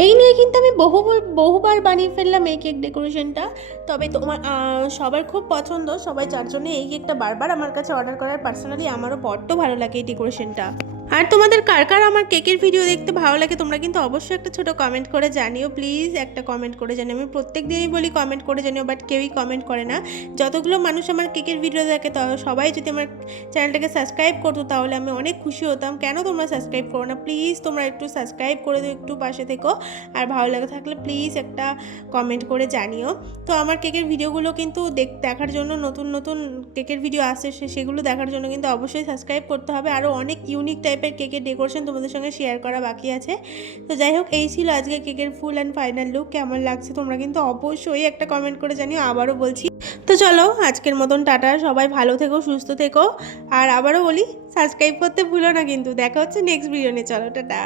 এই নিয়ে কিন্তু আমি বহুবার বানিয়ে ফেললাম এই কেক ডেকোরেশনটা। তবে তোমার সবার খুব পছন্দ, সবাই যার জন্য এই কেকটা বারবার আমার কাছে অর্ডার করার, পার্সোনালি আমারও বড্ড ভালো লাগে এই ডেকোরেশনটা। আর তোমাদের কার কার আমার কেকের ভিডিও দেখতে ভালো লাগে তোমরা কিন্তু অবশ্যই একটা ছোট কমেন্ট করে জানিও, প্লিজ একটা কমেন্ট করে জানিও। আমি প্রত্যেক দিনই বলি কমেন্ট করে জানিও, বাট কেউই কমেন্ট করে না। যতগুলো মানুষ আমার কেকের ভিডিও দেখে সবাই যদি আমার চ্যানেলটাকে সাবস্ক্রাইব করতো তাহলে আমি অনেক খুশি হতাম। কেন তোমরা সাবস্ক্রাইব করো না? প্লিজ তোমরা একটু সাবস্ক্রাইব করে দিও, একটু পাশে থেকো। আর ভালো লাগে থাকলে প্লিজ একটা কমেন্ট করে জানিও। তো আমার কেকের ভিডিওগুলো কিন্তু দেখার জন্য, নতুন নতুন কেকের ভিডিও আসে সেগুলো দেখার জন্য কিন্তু অবশ্যই সাবস্ক্রাইব করতে হবে। আরও অনেক ইউনিক টাইপের কেকের ডেকোরেশন তোমাদের সঙ্গে শেয়ার করা বাকি আছে। তো যাই হোক, এই ছিল আজকে কেকের ফুল অ্যান্ড ফাইনাল লুক। কেমন লাগছে তোমরা কিন্তু অবশ্যই একটা কমেন্ট করে জানিও, আবারও বলছি। তো চলো আজকের মতন টাটা, সবাই ভালো থেকো, সুস্থ থেকো। আর আবারও বলি সাবস্ক্রাইব করতে ভুলো না কিন্তু। দেখা হচ্ছে নেক্সট ভিডিও নিয়ে, চলো টাটা।